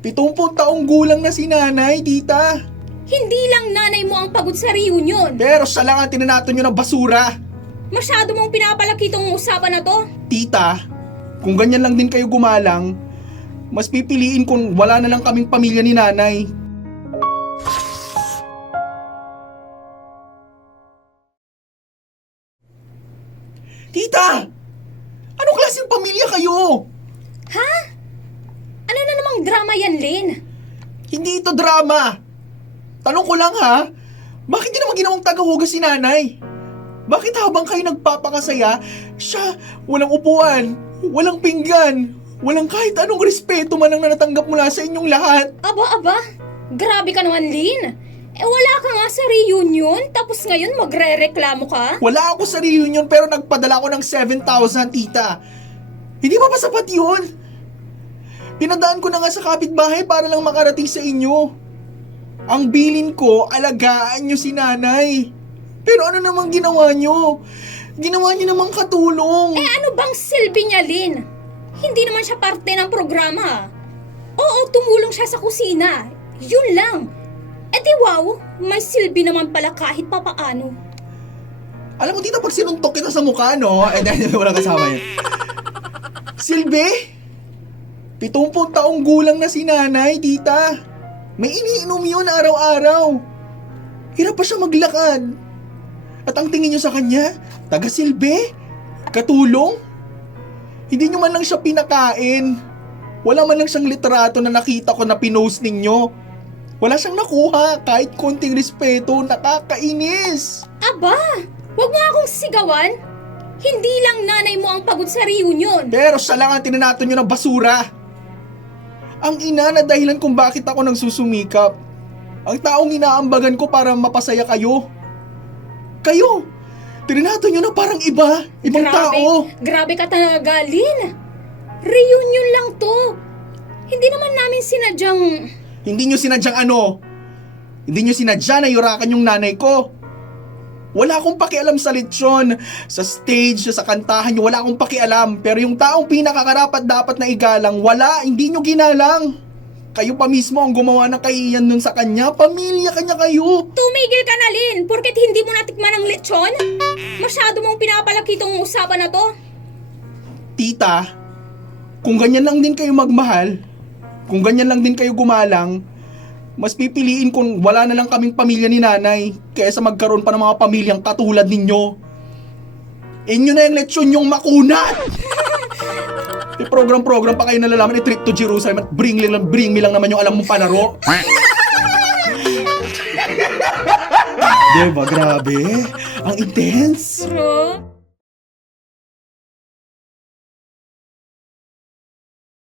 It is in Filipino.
70 taong gulang na si nanay, tita. Hindi lang nanay mo ang pagod sa reunion. Pero siya lang ang tinanato nyo ng basura. Masyado mong pinapalaki itong usapan na to. Tita, kung ganyan lang din kayo gumalang, mas pipiliin kung wala na lang kaming pamilya ni nanay. Tita! Anong klaseng pamilya kayo? Ha? Ano na namang drama yan, Lynn? Hindi ito drama. Tanong ko lang ha, bakit niyo naman ginawang tagahugas si nanay? Bakit habang kayo nagpapakasaya, siya walang upuan, walang pinggan, walang kahit anong respeto man ang natanggap mula sa inyong lahat? Aba, grabe ka naman, Lynn. Wala ka nga sa reunion, tapos ngayon magre-reklamo ka? Wala ako sa reunion pero nagpadala ako ng 7,000, tita. Hindi ba sapat yun? Pinadaan ko na nga sa kapitbahay para lang makarating sa inyo. Ang bilin ko, alagaan nyo si nanay. Pero ano namang ginawa nyo? Ginawa nyo namang katulong. Ano bang silbi niya, Lynn? Hindi naman siya parte ng programa. Oo, tumulong siya sa kusina. Yun lang. Wow, may silbi naman pala kahit papaano. Alam mo, tita, pag sinuntok kita sa mukha, no? Dahil walang kasama yun. Silbi? 70 taong gulang na si nanay, tita. May iniinom yun araw-araw. Hirap pa siya maglakad. At ang tingin nyo sa kanya, taga-silbi? Katulong? Hindi nyo man lang siya pinakain. Wala man lang siyang litrato na nakita ko na pinost ninyo. Wala siyang nakuha, kahit konting respeto, nakakainis. Aba, wag mo akong sigawan. Hindi lang nanay mo ang pagod sa reunion. Pero siya lang ang tinanato nyo ng basura. Ang ina na dahilan kung bakit ako nagsusumikap. Ang taong inaambagan ko para mapasaya kayo. Kayo, tinanato nyo na parang ibang tao. Grabe ka talaga, Lynn. Reunion lang to. Hindi naman namin sinadyang... Hindi nyo sinadyang ano? Hindi nyo sinadya na yurakan yung nanay ko. Wala akong pakialam sa lechon, sa stage, sa kantahan nyo, wala akong pakialam. Pero yung taong pinakakarapat dapat na igalang, wala, hindi nyo ginalang. Kayo pa mismo ang gumawa ng kahiyan nun sa kanya, pamilya kanya kayo. Tumigil ka na, Lynn, porket hindi mo natikman ang lechon? Masyado mong pinapalaki itong usapan na to. Tita, kung ganyan lang din kayo magmahal, kung ganyan lang din kayo gumalang, mas pipiliin kung wala na lang kaming pamilya ni nanay kaysa magkaroon pa ng mga pamilyang katulad ninyo. Inyo na yung lechon yung makunat! May program-program pa kayo nalalaman, i-trip to Jerusalem at bring me lang naman yung alam mong palaro. Diba, grabe? Ang intense. Bro?